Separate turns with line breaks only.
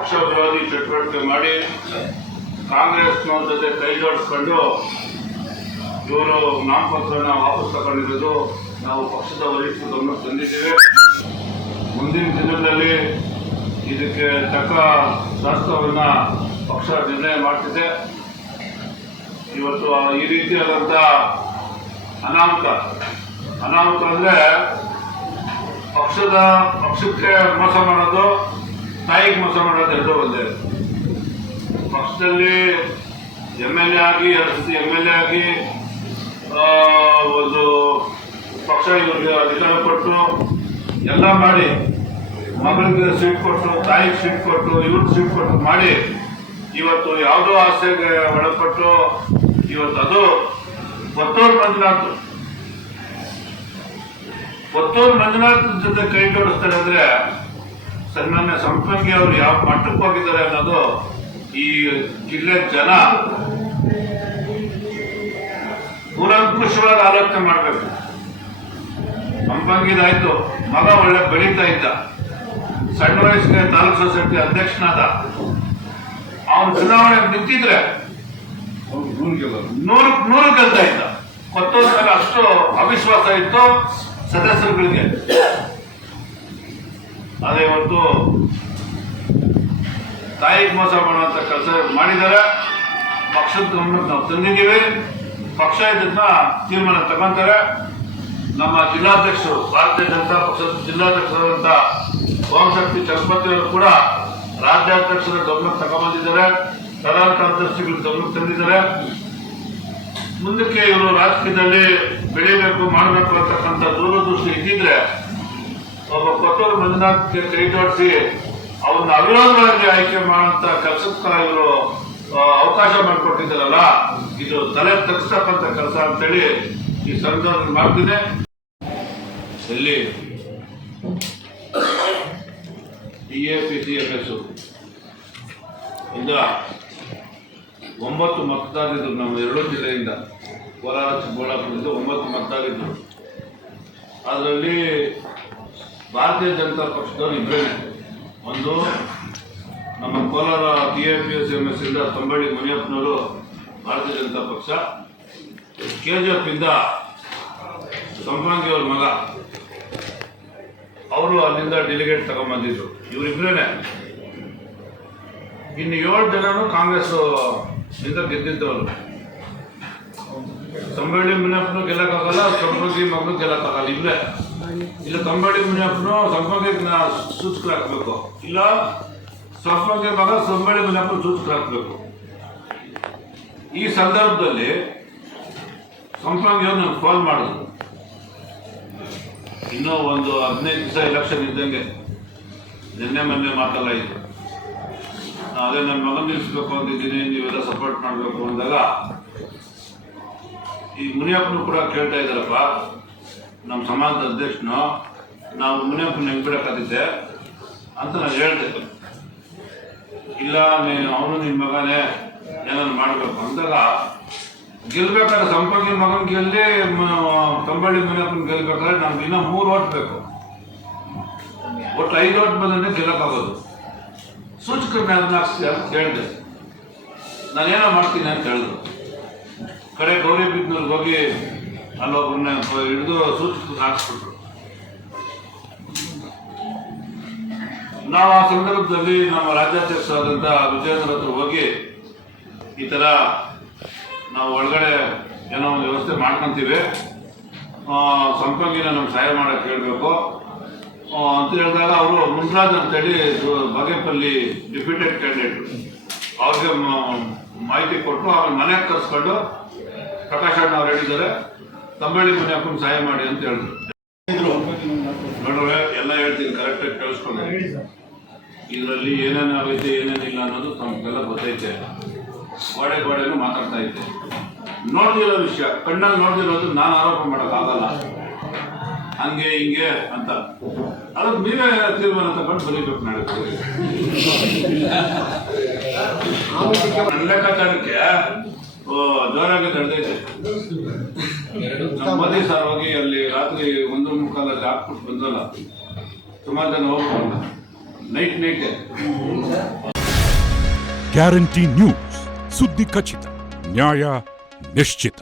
ಪಕ್ಷ ಚಟುವಟಿಕೆ ಮಾಡಿ ಕಾಂಗ್ರೆಸ್ನವ್ರ ಜೊತೆ ಕೈ ಜೋಡಿಸ್ಕೊಂಡು ಇವರು ನಾಮಪತ್ರನ ವಾಪಸ್ ತಗೊಂಡಿರೋದು ನಾವು ಪಕ್ಷದ ವರಿಷ್ಠ ಗಮನ ತಂದಿದ್ದೇವೆ. ಮುಂದಿನ ದಿನದಲ್ಲಿ ಇದಕ್ಕೆ ತಕ್ಕ ಶಾಸ್ತ್ರವನ್ನ ಪಕ್ಷ ನಿರ್ಣಯ ಮಾಡ್ತಿದೆ. ಇವತ್ತು ಈ ರೀತಿಯಾದಂಥ ಅನಾಹುತ. ಅನಾಹುತ ಅಂದರೆ ಪಕ್ಷದ ಪಕ್ಷಕ್ಕೆ ಮೋಸ ಮಾಡೋದು ತಾಯಿಗೆ ಮೋಸ ಮಾಡೋದು ಎರಡು ಒಂದೇ. ಪಕ್ಷದಲ್ಲಿ ಎಂ ಎಲ್ ಎ ಆಗಿ ಎರಡು ಸತಿ ಎಂ ಎಲ್ ಎ ಆಗಿ ಒಂದು ಪಕ್ಷ ಇವರಿಗೆ ಅಧಿಕಾರ ಕೊಟ್ಟು ಎಲ್ಲ ಮಾಡಿ, ಮಗಳಿಗೆ ಸೀಟ್ ಕೊಟ್ಟು, ತಾಯಿಗೆ ಸೀಟ್ ಕೊಟ್ಟು, ಇವ್ರಿಗೆ ಸೀಟ್ ಕೊಟ್ಟು ಮಾಡಿ, ಇವತ್ತು ಯಾವುದೋ ಆಸೆಗೆ ಒಳಪಟ್ಟು ಇವತ್ತು ಅದು ಪತ್ತೂರು ಮಂಜುನಾಥ್. ಪತ್ತೂರು ಮಂಜುನಾಥ್ ಜೊತೆ ಕೈ ಜೋಡಿಸ್ತಾರೆ ಅಂದ್ರೆ ಸನ್ಮಾನ್ಯ ಸಂಪಂಗಿ ಅವರು ಯಾವ ಮಟ್ಟಕ್ಕೆ ಹೋಗಿದ್ದಾರೆ ಅನ್ನೋದು ಈ ಜಿಲ್ಲೆ ಜನ ಕೂಲಂಕುಷವಾಗಿ ಆಲೋಚನೆ ಮಾಡಬೇಕು. ಸಂಪಂಗಿದಾಯ್ತು ಮಗ ಒಳ್ಳೆ ಬೆಳೀತಾ ಇದ್ದ. ಸಣ್ಣ ವಯಸ್ಸಿಗೆ ತಾಲೂಕ್ ಸೊಸೈಟಿ ಅಧ್ಯಕ್ಷನಾದ. ಅವನು ಚುನಾವಣೆ ನಿಂತಿದ್ರೆ ನೂರು ನೂರು ಗೆಲ್ತಾ ಇದ್ದ. ಕೊತ್ತೂರು ಮೇಲೆ ಅಷ್ಟು ಅವಿಶ್ವಾಸ ಇತ್ತು ಸದಸ್ಯರುಗಳಿಗೆ. ಅದೇ ಇವತ್ತು ತಾಯಿ ಮೋಸ ಮಾಡುವಂತ ಕೆಲಸ ಮಾಡಿದ್ದಾರೆ. ಪಕ್ಷದ ಗಮನಕ್ಕೆ ನಾವು ತಂದಿದ್ದೀವಿ. ಪಕ್ಷ ಇದನ್ನ ತೀರ್ಮಾನ ತಗೊಂತಾರೆ. ನಮ್ಮ ಜಿಲ್ಲಾಧ್ಯಕ್ಷರು, ಭಾರತೀಯ ಜನತಾ ಪಕ್ಷದ ಜಿಲ್ಲಾಧ್ಯಕ್ಷರಾದಂಥ ಓಂಶಕ್ತಿ ಚಲಪತಿ ಅವರು ಕೂಡ ರಾಜ್ಯಾಧ್ಯಕ್ಷರ ಗಮನಕ್ಕೆ ತಗೊಂಬಂದಿದ್ದಾರೆ. ಪ್ರಧಾನ ಕಾರ್ಯದರ್ಶಿಗಳ ಗಮನಕ್ಕೆ ತಂದಿದ್ದಾರೆ. ಮುಂದಕ್ಕೆ ಇವರು ರಾಜಕೀಯದಲ್ಲಿ ಬೆಳೆಯಬೇಕು ಮಾಡಬೇಕು ಅಂತಕ್ಕಂಥ ದೂರದೃಷ್ಟಿ ಇದ್ದಿದ್ರೆ ಒಬ್ಬ ಕೊತ್ತೂರು ಮಂಜುನಾಥ್ಗೆ ಕೈ ಜೋಡಿಸಿ ಅವ್ರನ್ನ ಅವಿರೋಧವಾಗಿ ಆಯ್ಕೆ ಮಾಡುವಂತ ಕೆಲಸಕ್ಕೆ ಅವಕಾಶ ಮಾಡಿಕೊಟ್ಟಿದ್ದಾರಲ್ಲ, ಇದು ತಲೆ ತಗ್ಸ್ತಕ್ಕಂಥ ಕೆಲಸ ಅಂತೇಳಿ ಈ ಸರ್ಕಾರ ಮಾಡ್ತಿದೆ ಇಲ್ಲಿ D A P C F S ಇಂದ ಒಂಬತ್ತು ಮತದಾರರಿದ್ರು ನಮ್ಮ ಎರಡೂ ಜಿಲ್ಲೆಯಿಂದ. ಕೋಲಾರ, ಚಿಕ್ಕಬಳ್ಳಾಪುರದಿಂದ ಒಂಬತ್ತು ಮತದಾರರಿದ್ರು. ಅದರಲ್ಲಿ ಭಾರತೀಯ ಜನತಾ ಪಕ್ಷದವರು ಇಬ್ಬರೇ ಒಂದು, ನಮ್ಮ Kolar P A P S M S ಇಂದ ತಂಬಳ್ಳಿ ಮುನಿಯಪ್ಪನವರು ಭಾರತೀಯ ಜನತಾ ಪಕ್ಷ. ಕೆ ಜಿ ಎಫ್ ಇಂದ ಸಂಪ್ರಾಂಗಿ ಅವ್ರ ಮಗ. ಅವರು ಅಲ್ಲಿಂದ ಡೆಲಿಗೇಟ್ ತಗೊಂಬಂದಿದ್ರು. ಇವರಿಬ್ಬರೇ ಇನ್ನು ಏಳು ಜನನು ಕಾಂಗ್ರೆಸ್ ಇಂದ ಗೆದ್ದಿದ್ದವರು. ತಂಬಳ್ಳಿ ಮುನಿಯಪ್ಪನ ಗೆಲ್ಲಕ್ಕಾಗಲ್ಲ, ಸಂಪ್ರಾಂಗಿ ಮಗು ಗೆಲ್ಲಕ್ಕಾಗಲ್ಲ ಇಲ್ಲೇ ಇಲ್ಲ ತಂಬಳ್ಳಿ ಮುನಿಯಪ್ಪನು ಸಂಪಂಗೆ ಸೂಚಕರು ಹಾಕ್ಬೇಕು ಇಲ್ಲ ಸಂಪಂಗೆ ಮಗ ಸಂಬಾಡಿ ಮುನಿಯಪ್ಪನ ಸೂಚಕರು ಹಾಕ್ಬೇಕು ಈ ಸಂದರ್ಭದಲ್ಲಿ ಸಂಪಂಗೆ ನನಗೆ ಫೋನ್ ಮಾಡಿದ್ರು. ಇನ್ನೂ ಒಂದು ಹದಿನೈದು ದಿವಸ ಎಲೆಕ್ಷನ್ ಇದ್ದಂಗೆ ನಿನ್ನೆ ಮೊನ್ನೆ ಮಾತಲ್ಲ ನಾ ಅದೇ ನನ್ನ ಮಗನ ನಿಲ್ಲಿಸ್ಬೇಕು ಅಂತಿದ್ದೀನಿ ನೀವೆಲ್ಲ ಸಪೋರ್ಟ್ ಮಾಡಬೇಕು ಅಂದಾಗ ಈ ಮುನಿಯಪ್ಪನು ಕೂಡ ಕೇಳ್ತಾ ಇದ್ದಾರಪ್ಪ. ನಮ್ಮ ಸಮಾಜದ ಅಧ್ಯಕ್ಷನು, ನಾವು ಮುನಿಯಪ್ಪನ ಹೆಂಗ್ ಬಿಡಕ್ಕಾದಿದ್ದೆ ಅಂತ ನಾನು ಹೇಳಿದೆ. ಇಲ್ಲ, ನೀನು ಅವನು ನಿನ್ನ ಮಗನೇ ಏನಾದ್ರು ಮಾಡಬೇಕು ಅಂದಾಗ ಗೆಲ್ಬೇಕಾದ್ರೆ ಸಂಪಂಗಿ ಮಗನ ಗೆಲ್ಲಿ ಕಂಬಳ್ಳಿ ಮುನಿಯಪ್ಪನ ಗೆಲ್ಬೇಕಾದ್ರೆ ನಮ್ಗೆ ಇನ್ನೂ ಮೂರು ಓಟ್ ಬೇಕು. ಒಟ್ಟು ಐದು ಓಟ್ ಬಂದ್ರೆ ಗೆಲ್ಲಕ್ಕಾಗೋದು. ಸೂಚಕರನ್ನ ಅದನ್ನ ಹಾಕ್ಸ್ತೀಯ ಅಂತ ಹೇಳಿದೆ ನಾನೇನೋ ಮಾಡ್ತೀನಿ ಅಂತ ಹೇಳಿದ್ರು. ಕಡೆ ಗೌರಿ ಬಿದ್ದಲ್ಲಿ ಹೋಗಿ ಅಲ್ಲೊಬ್ಬರನ್ನ ಹಿಡಿದು ಸೂಚಿಸಿ ಹಾಕಿಸ್ಬಿಟ್ರು ನಾವು ಆ ಸಂದರ್ಭದಲ್ಲಿ ನಮ್ಮ ರಾಜ್ಯಾಧ್ಯಕ್ಷರಾದಂಥ ವಿಜಯೇಂದ್ರ ಹತ್ರ ಹೋಗಿ ಈ ಥರ ನಾವು ಒಳಗಡೆ ಏನೋ ಒಂದು ವ್ಯವಸ್ಥೆ ಮಾಡ್ಕೊಂತೀವಿ. ಸಂಪಂಗಿನ ನಮ್ಗೆ ಸಹಾಯ ಮಾಡಕ್ಕೆ ಹೇಳಬೇಕು. ಅಂತ ಹೇಳಿದಾಗ ಅವರು ಮುನ್ರಾಜ್ ಅಂತೇಳಿ ಬಾಗೇಪಲ್ಲಿ ಡಿಪ್ಯೂಟೆಡ್ ಕ್ಯಾಂಡಿಡೇಟ್. ಅವ್ರಿಗೆ ಮಾಹಿತಿ ಕೊಟ್ಟು ಅವ್ರ ಮನೆಗೆ ಕರೆಸ್ಕೊಂಡು ಪ್ರಕಾಶ್ ಅಣ್ಣ ಅವ್ರು ಹೇಳಿದ್ದಾರೆ. ತಂಬಳ್ಳಿ ಮನೆ ಹಾಕೊಂಡು ಸಹಾಯ ಮಾಡಿ ಅಂತ ಹೇಳಿದ್ರು. ನೋಡ್ರೆ ಎಲ್ಲ ಹೇಳ್ತೀನಿ ಕರೆಕ್ಟಾಗಿ ಕೇಳಿಸ್ಕೊಂಡು ಇದರಲ್ಲಿ ಏನೇನು ಆಗೈತೆ ಏನೇನಿಲ್ಲ ಅನ್ನೋದು ತಮಗೆಲ್ಲ ಗೊತ್ತೈತೆ. ಗೋಡೆ ಗೋಡೆನೂ ಮಾತಾಡ್ತಾ ಇದ್ದೆ. ನೋಡ್ದಿರೋ ವಿಷಯ. ಕಣ್ಣಲ್ಲಿ ನೋಡ್ದಿರೋದು ನಾನು ಆರೋಪ ಮಾಡೋಕ್ಕಾಗಲ್ಲ ಹಂಗೆ ಹಿಂಗೆ ಅಂತ. ಅದಕ್ಕೆ ನೀವೇ ತೀರ್ಮಾನ ತಗೊಂಡು ಬರೀಬೇಕು ನನ್ನ ಲೆಕ್ಕಾಚಾರಕ್ಕೆ ಜೋರಾಗಿ ತಡೆದೈತೆ ನಮ್ಮದೇ ಮೋದಿ ಸರ್ ಹೋಗಿ ಅಲ್ಲಿ ರಾತ್ರಿ ಒಂದು ಮುಕ್ಕಾಲಲ್ಲಿ ಹಾಕ್ಬಿಟ್ಟು ಬಂದಲ್ಲ. ಸುಮಾರು ಜನ ಹೋಗ್ಬೋದು ನೈಟ್ ನೈಟ್
ಗ್ಯಾರಂಟಿ ನ್ಯೂಸ್. ಸುದ್ದಿ ಖಚಿತ ನ್ಯಾಯ ನಿಶ್ಚಿತ.